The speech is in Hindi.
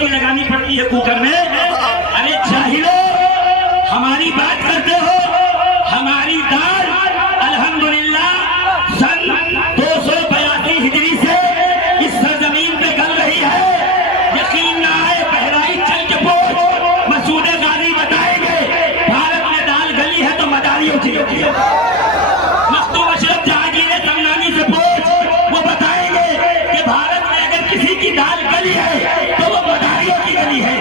सीटी लगानी पड़ती है कुकर में। अरे जाहिलो, हमारी बात करते हो। हमारी दाल अल्हम्दुलिल्लाह सन 282 हिजरी से इस सरजमीन पे गल रही है। यकीन ना आए, बहराइच चल के पूछ, मसूद गाजी बताएंगे भारत में दाल गली है तो मदारी होती होती है। मखदूम अशरफ जहांगीर समनानी से पूछ, वो बताएंगे कि भारत में अगर किसी की दाल गली है तो वो मदारियों की गली है।